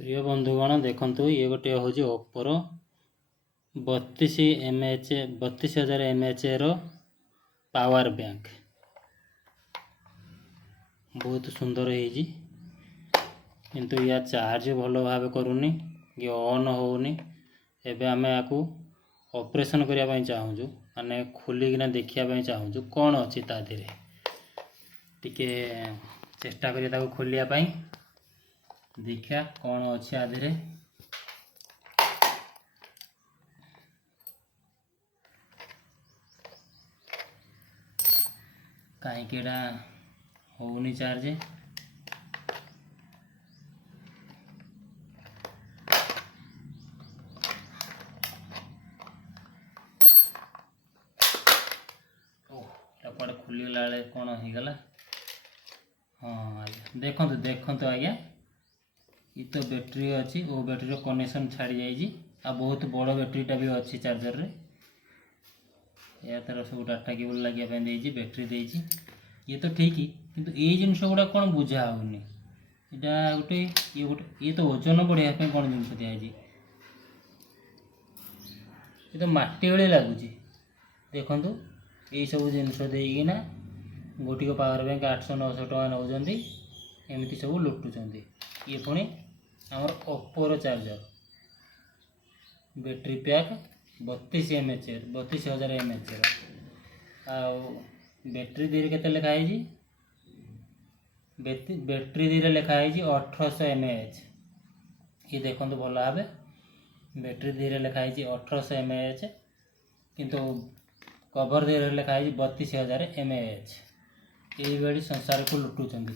प्रिय बंधुगण देखंतु ये गोटे हूँ ओप्पोर 32,000 mAh रो पावर बैंक बहुत सुंदर है किंतु या चार्ज भल भाव करूनी कि ऑन होनी। एबे आमे आकु ऑपरेशन करिया चाहूँ माने खोलिकिना देखिया चाहूँ कौन अच्छी ता धीरे टिके चेष्टा करिया ताकु खोलिया देखिया कौन अच्छी आधे कहीं होनी चार्ज कड़े खुलीगला बेले कौन होगला। हाँ देखो देखो आज्ञा ये तो बैटेरी अच्छी वो बैटेरी कनेक्शन छाड़ी जाइए आ बहुत बड़ बैटेरीटा भी अच्छी चार्जर रे या तार सब डाटा केबल लगे बैटेरी देती ये तो ठीक ही किंतु ये जिनस गुड़ा कौन बुझा होनी यहाँ गोटे ये तो ओजन बढ़ाई कौन जिन दिखाई ये तो माटी भाई लगुच देखु यही सब जिनस देना गोटी को पावर बैंक 800-900 टका नौकरी एमती सब लुटुंट ये पुणी आमर ओप्पोर charger battery pack 32,000 mAh battery धीरे के लिखाई बैटेरी धीरे लिखाई 1800 mAh ये देखो भल भाव बैटेरी धीरे लिखाई 1800 mAh किंतु कवर धीरे लिखाई 32,000 mAh यही संसार को लुटुंट।